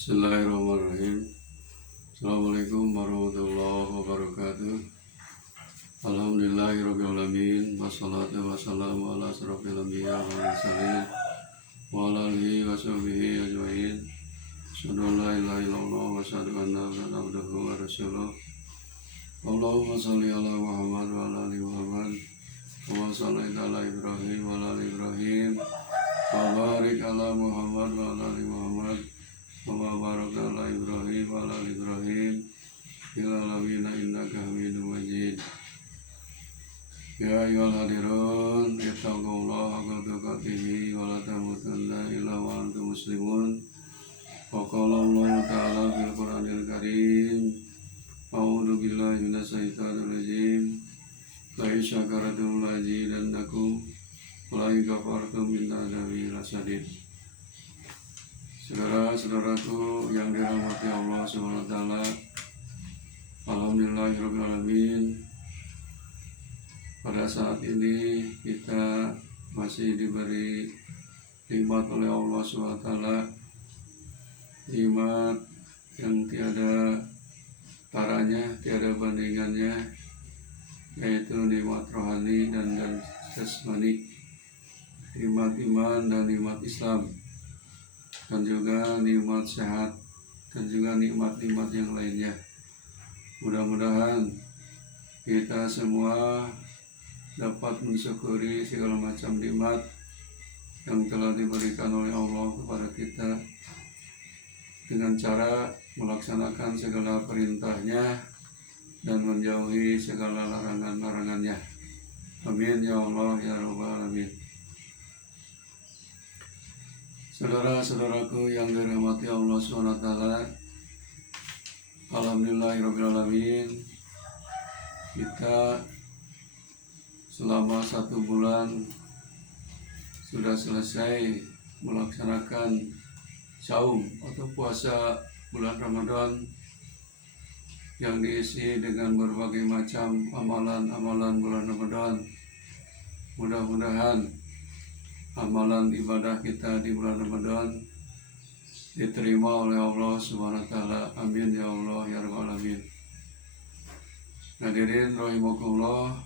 Bismillahirrahmanirrahim. Assalamualaikum warahmatullahi wabarakatuh. Alhamdulillahirrahmanirrahim. Wassalatu wassalamu ala asrofil anbiya wal mursalin wa ala alihi wa sahbihi ajma'in. Asyhadu an la ilaha illallah wa asyhadu anna Muhammadan abduhu wa rasuluh. Allahumma shalli ala Muhammad wa ala ali Muhammad kama shallaita ala Ibrahim wa ala ali Ibrahim wa barik ala Muhammad wa ala ali Muhammad wa barakna ala Ibrahim wa ala ali Ibrahim fil alamin innaka Hamidum Majid. Ya ayyuhal hadirun ittaqullaha haqqa tuqatih wa la tamutunna illa wa antum muslimun. Wa qala Allah ta'ala fil Qur'anil Karim, a'udzu billahi minasyaitonir rajim. La in syakartum la azidannakum wa la in kafartum inna adzabi lasyadid. Saudara-saudaraku yang dirahmati Allah SWT, alhamdulillahirrahmanirrahim. Pada saat ini kita masih diberi nikmat oleh Allah SWT, nikmat yang tiada taranya, tiada bandingannya, yaitu nikmat rohani dan jasmani, nikmat iman dan nikmat Islam, dan juga nikmat sehat, dan juga nikmat-nikmat yang lainnya. Mudah-mudahan kita semua dapat mensyukuri segala macam nikmat yang telah diberikan oleh Allah kepada kita dengan cara melaksanakan segala perintahnya dan menjauhi segala larangan-larangannya. Amin ya Allah ya Rabbal alamin. Saudara-saudaraku yang dirahmati Allah SWT, alhamdulillahirrahmanirrahim. Kita selama 1 bulan sudah selesai melaksanakan saum atau puasa bulan Ramadan yang diisi dengan berbagai macam amalan-amalan bulan Ramadan. Mudah-mudahan amalan ibadah kita di bulan Ramadan diterima oleh Allah SWT. Amin ya Allah ya Rabbal alamin. Hadirin rahimakumullah,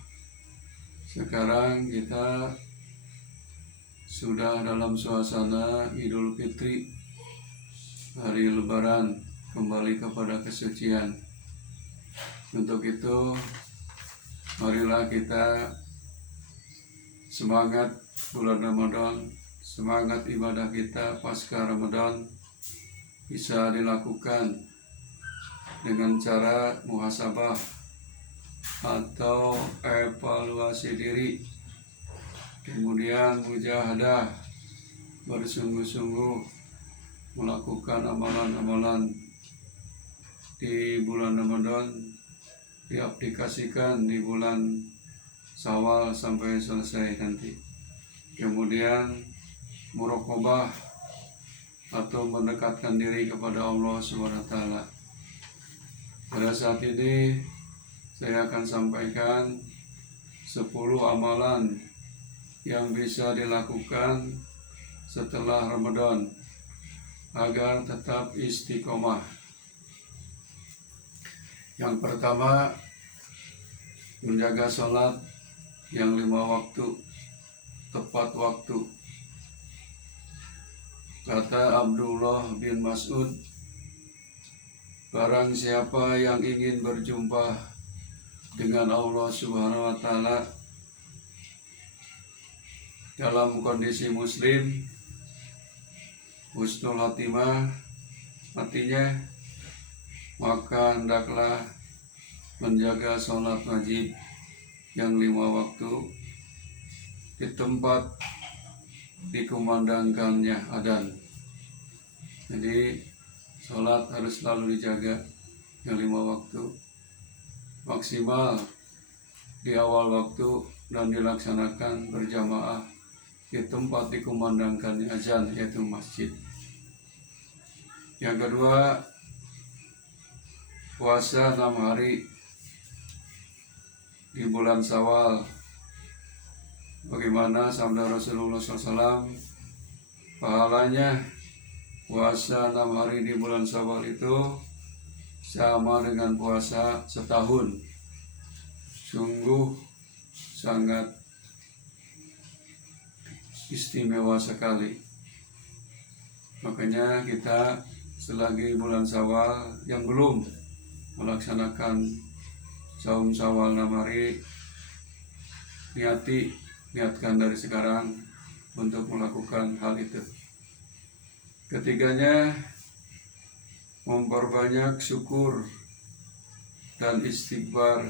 sekarang kita sudah dalam suasana Idul Fitri, hari Lebaran, kembali kepada kesucian. Untuk itu, marilah kita semangat bulan Ramadan, semangat ibadah kita pasca Ramadan bisa dilakukan dengan cara muhasabah atau evaluasi diri, kemudian mujahadah, bersungguh-sungguh melakukan amalan-amalan di bulan Ramadan, diaplikasikan di bulan Syawal sampai selesai nanti. Kemudian muraqabah atau mendekatkan diri kepada Allah SWT. Pada saat ini saya akan sampaikan 10 amalan yang bisa dilakukan setelah Ramadan agar tetap istiqomah. Yang pertama, menjaga sholat yang 5 waktu, tepat waktu. Kata Abdullah bin Mas'ud, barang siapa yang ingin berjumpa dengan Allah Subhanahu wa Ta'ala dalam kondisi muslim, husnul khatimah, artinya maka hendaklah menjaga sholat wajib yang 5 waktu di tempat dikumandangkannya adzan. Jadi sholat harus selalu dijaga yang 5 waktu, maksimal di awal waktu dan dilaksanakan berjamaah di tempat dikumandangkannya adzan, yaitu masjid. Yang kedua, puasa 6 hari di bulan Syawal. Bagaimana sabda Rasulullah SAW, pahalanya puasa 6 hari di bulan Syawal itu sama dengan puasa setahun. Sungguh sangat istimewa sekali. Makanya kita selagi bulan Syawal yang belum melaksanakan saum Syawal 6 hari, niatkan dari sekarang untuk melakukan hal itu. Ketiganya, memperbanyak syukur dan istighfar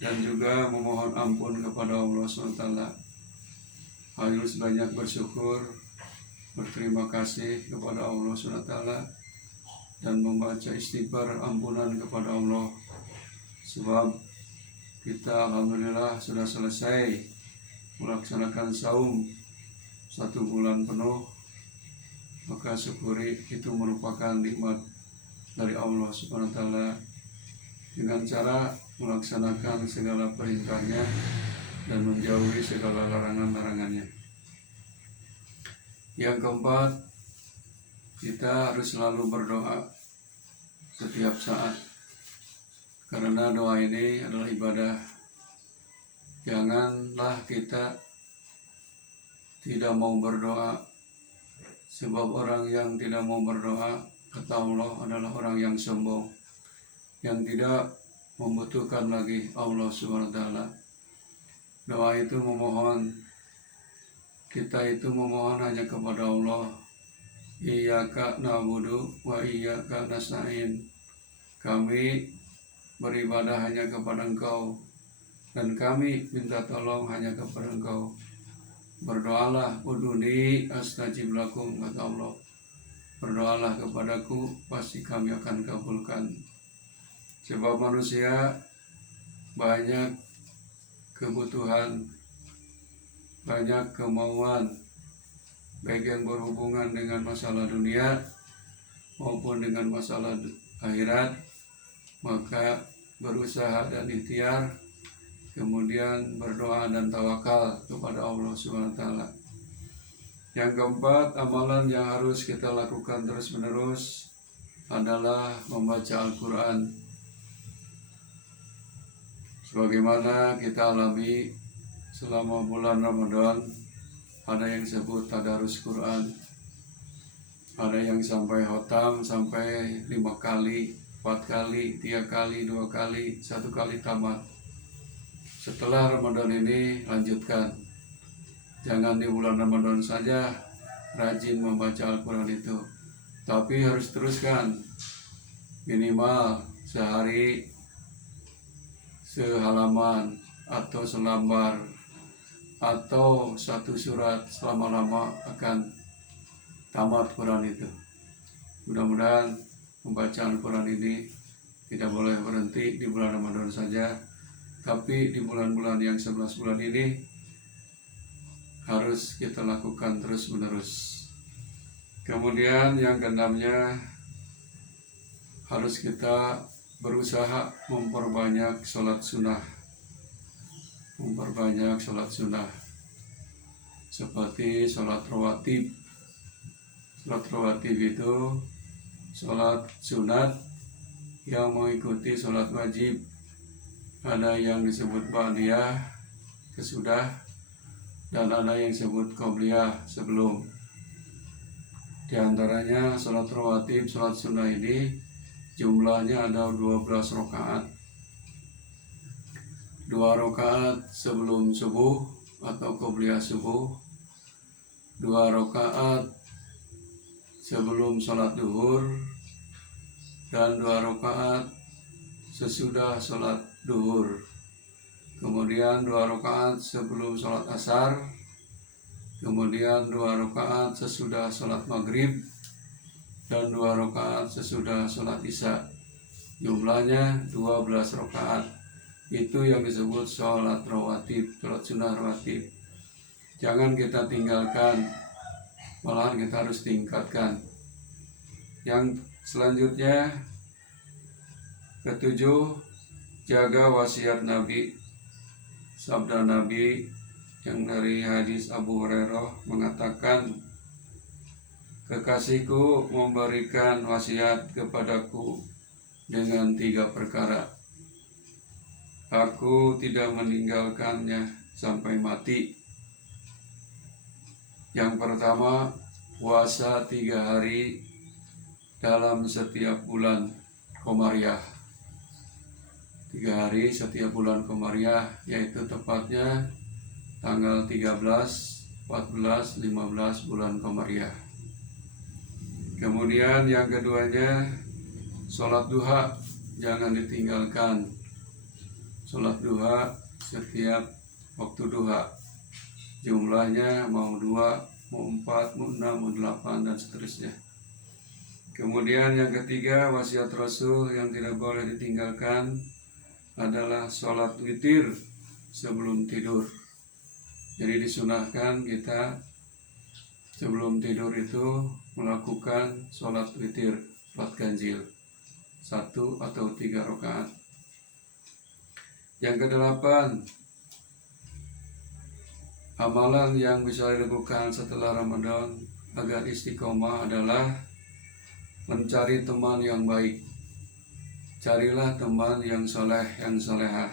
dan juga memohon ampun kepada Allah SWT. Harus banyak bersyukur, berterima kasih kepada Allah SWT, dan membaca istighfar ampunan kepada Allah. Sebab kita alhamdulillah sudah selesai melaksanakan saum 1 bulan penuh, maka syukuri itu merupakan nikmat dari Allah SWT dengan cara melaksanakan segala perintahnya dan menjauhi segala larangan-larangannya. Yang keempat, kita harus selalu berdoa setiap saat, karena doa ini adalah ibadah. Janganlah kita tidak mau berdoa, sebab orang yang tidak mau berdoa, kata Allah, adalah orang yang sombong, yang tidak membutuhkan lagi Allah SWT. Doa itu memohon, kita itu memohon hanya kepada Allah. Iyyaka na'budu wa iyyaka nasta'in. Kami beribadah hanya kepada Engkau, dan kami minta tolong hanya kepada Engkau. Berdoalah, uduni astajib lakum, kata Allah. Berdoalah kepadaku, pasti kami akan kabulkan. Sebab manusia banyak kebutuhan, banyak kemauan, baik yang berhubungan dengan masalah dunia maupun dengan masalah akhirat. Maka berusaha dan ikhtiar, kemudian berdoa dan tawakal kepada Allah SWT. Yang keempat, amalan yang harus kita lakukan terus-menerus adalah membaca Al-Quran. Sebagaimana kita alami selama bulan Ramadan, ada yang sebut tadarus Quran, ada yang sampai khotam sampai 5 kali, 4 kali, 3 kali, 2 kali, 1 kali tamat. Setelah Ramadan ini lanjutkan. Jangan di bulan Ramadan saja rajin membaca Al-Quran itu, tapi harus teruskan. Minimal sehari sehalaman atau selembar atau 1 surat, selama-lama akan tamat Quran itu. Mudah-mudahan pembacaan Quran ini tidak boleh berhenti di bulan Ramadan saja, tapi di bulan-bulan yang 11 bulan ini harus kita lakukan terus-menerus. Kemudian yang keenamnya, harus kita berusaha memperbanyak sholat sunnah. Memperbanyak sholat sunnah seperti sholat rawatib. Sholat rawatib itu sholat sunat yang mengikuti sholat wajib. Ada yang disebut ba'diyah, sesudah, dan ada yang disebut qobliyah, sebelum. Di antaranya sholat rawatib, sholat sunnah ini jumlahnya ada 12 rakaat. 2 rakaat sebelum subuh atau qobliyah subuh, 2 rakaat sebelum sholat duhur, dan 2 rakaat sesudah sholat duhur. Kemudian 2 rakaat sebelum sholat asar, kemudian 2 rakaat sesudah sholat maghrib, dan 2 rakaat sesudah sholat isya. Jumlahnya 12 rakaat. Itu yang disebut sholat rawatib, sholat sunnah rawatib. Jangan kita tinggalkan, malahan kita harus tingkatkan. Yang selanjutnya, ketujuh, jaga wasiat Nabi. Sabda Nabi yang dari hadis Abu Hurairah mengatakan, Kekasihku memberikan wasiat kepadaku dengan 3 perkara. Aku tidak meninggalkannya sampai mati. Yang pertama, puasa 3 hari dalam setiap bulan Komariah. 3 hari setiap bulan Komariah, yaitu tepatnya tanggal 13, 14, 15 bulan Komariah. Kemudian yang keduanya, sholat duha jangan ditinggalkan. Sholat duha setiap waktu duha. Jumlahnya mau 2, mau 4, mau 6, mau 8, dan seterusnya. Kemudian yang ketiga, wasiat Rasul yang tidak boleh ditinggalkan adalah sholat witir sebelum tidur. Jadi disunahkan kita sebelum tidur itu melakukan sholat witir, sholat ganjil, 1 atau 3 rakaat. Yang kedelapan, amalan yang bisa dilakukan setelah Ramadan agar istiqomah adalah mencari teman yang baik. Carilah teman yang soleh, yang solehah.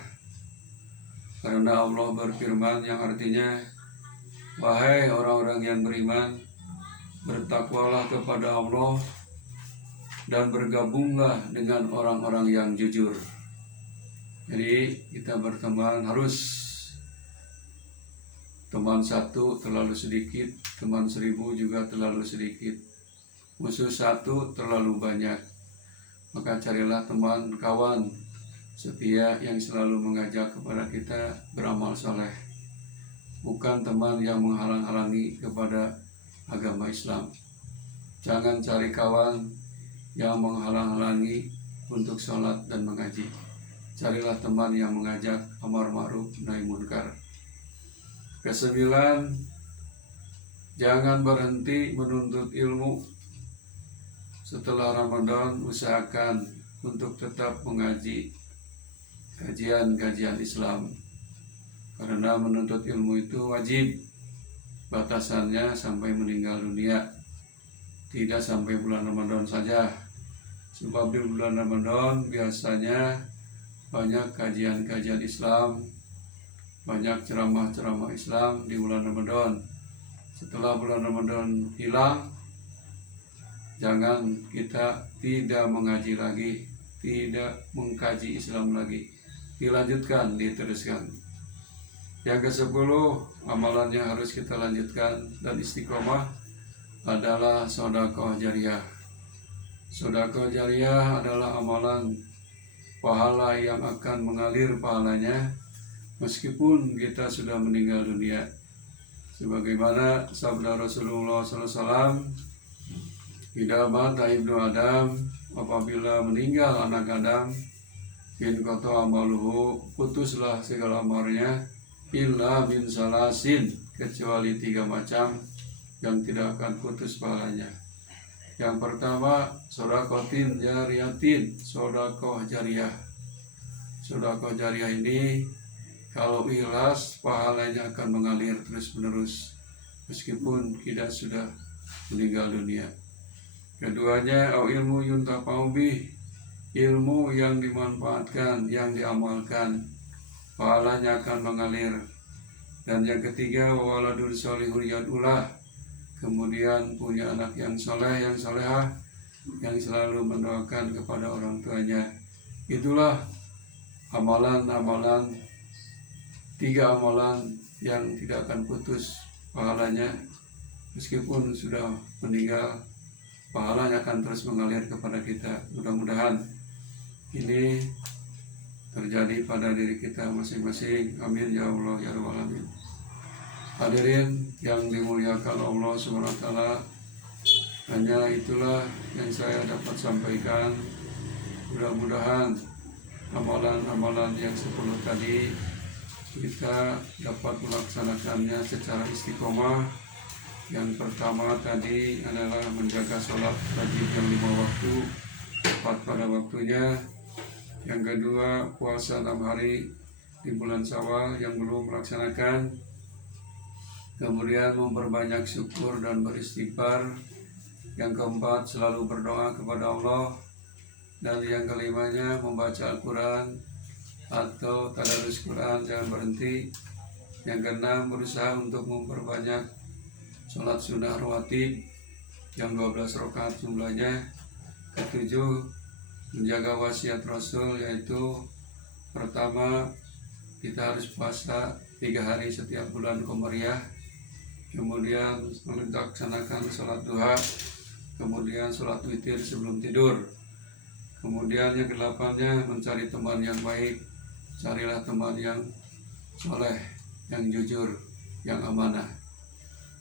Karena Allah berfirman yang artinya, wahai orang-orang yang beriman, bertakwalah kepada Allah dan bergabunglah dengan orang-orang yang jujur. Jadi kita berteman harus teman 1 terlalu sedikit, teman 1000 juga terlalu sedikit, musuh 1 terlalu banyak. Maka carilah teman, kawan setia yang selalu mengajak kepada kita beramal soleh, bukan teman yang menghalang-halangi kepada agama Islam. Jangan cari kawan yang menghalang-halangi untuk sholat dan mengaji. Carilah teman yang mengajak amar ma'ruf nahi munkar. Kesembilan, jangan berhenti menuntut ilmu. Setelah Ramadan usahakan untuk tetap mengaji kajian-kajian Islam, karena menuntut ilmu itu wajib. Batasannya sampai meninggal dunia, tidak sampai bulan Ramadan saja. Sebab di bulan Ramadan biasanya banyak kajian-kajian Islam, banyak ceramah-ceramah Islam di bulan Ramadan. Setelah bulan Ramadan hilang, jangan kita tidak mengaji lagi, tidak mengkaji Islam lagi. Dilanjutkan, diteruskan. Yang ke-10, amalan yang harus kita lanjutkan dan istiqomah adalah sedekah jariyah. Sedekah jariyah adalah amalan pahala yang akan mengalir pahalanya meskipun kita sudah meninggal dunia. Sebagaimana sabda Rasulullah SAW, idza mata ibnu Adam, apabila meninggal anak Adam, in qata amaluhu, putuslah segala amalnya, illa min salasin, kecuali 3 macam yang tidak akan putus pahalanya. Yang pertama, sodakotin jariyatin, sodakoh jariyah. Sodakoh jariyah ini kalau ikhlas, pahalanya akan mengalir terus menerus meskipun kita sudah meninggal dunia. Keduanya, au ilmu yuntafa'u bih, ilmu yang dimanfaatkan, yang diamalkan, pahalanya akan mengalir. Dan yang ketiga, waladun solihun yad'ulah, kemudian punya anak yang soleh, yang solehah, yang selalu mendoakan kepada orang tuanya. Itulah amalan-amalan, 3 amalan yang tidak akan putus pahalanya meskipun sudah meninggal. Pahalanya akan terus mengalir kepada kita. Mudah-mudahan ini terjadi pada diri kita masing-masing. Amin ya Allah ya Rabbal alamin. Hadirin yang dimuliakan Allah SWT, hanya itulah yang saya dapat sampaikan. Mudah-mudahan amalan-amalan yang 10 tadi kita dapat melaksanakannya secara istiqomah. Yang pertama tadi adalah menjaga sholat wajib yang 5 waktu, tepat pada waktunya. Yang kedua, puasa 6 hari di bulan Syawal yang belum melaksanakan. Kemudian memperbanyak syukur dan beristighfar. Yang keempat, selalu berdoa kepada Allah. Dan yang kelimanya, membaca Al-Quran atau tadarus Quran, jangan berhenti. Yang keenam, berusaha untuk memperbanyak sholat sunnah rawatib yang 12 rakaat jumlahnya. Ketujuh, menjaga wasiat Rasul, yaitu pertama, kita harus puasa 3 hari setiap bulan Qamariah, kemudian melaksanakan sholat duha, kemudian sholat witir sebelum tidur. Kemudian yang ke-8-nya, mencari teman yang baik. Carilah teman yang soleh, yang jujur, yang amanah.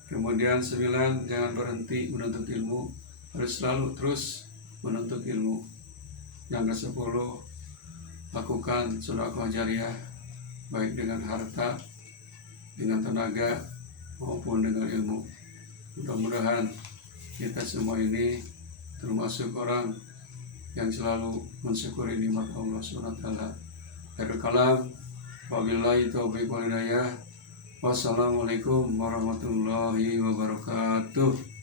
Kemudian 9, jangan berhenti menuntut ilmu, harus selalu terus menuntut ilmu. Yang ke-10, lakukan sedekah jariyah, baik dengan harta, dengan tenaga, maupun dengan ilmu. Mudah-mudahan kita semua ini termasuk orang yang selalu mensyukuri nikmat Allah SWT. Akhirul kalam, wabillahi taufiq wal hidayah. Wassalamualaikum warahmatullahi wabarakatuh.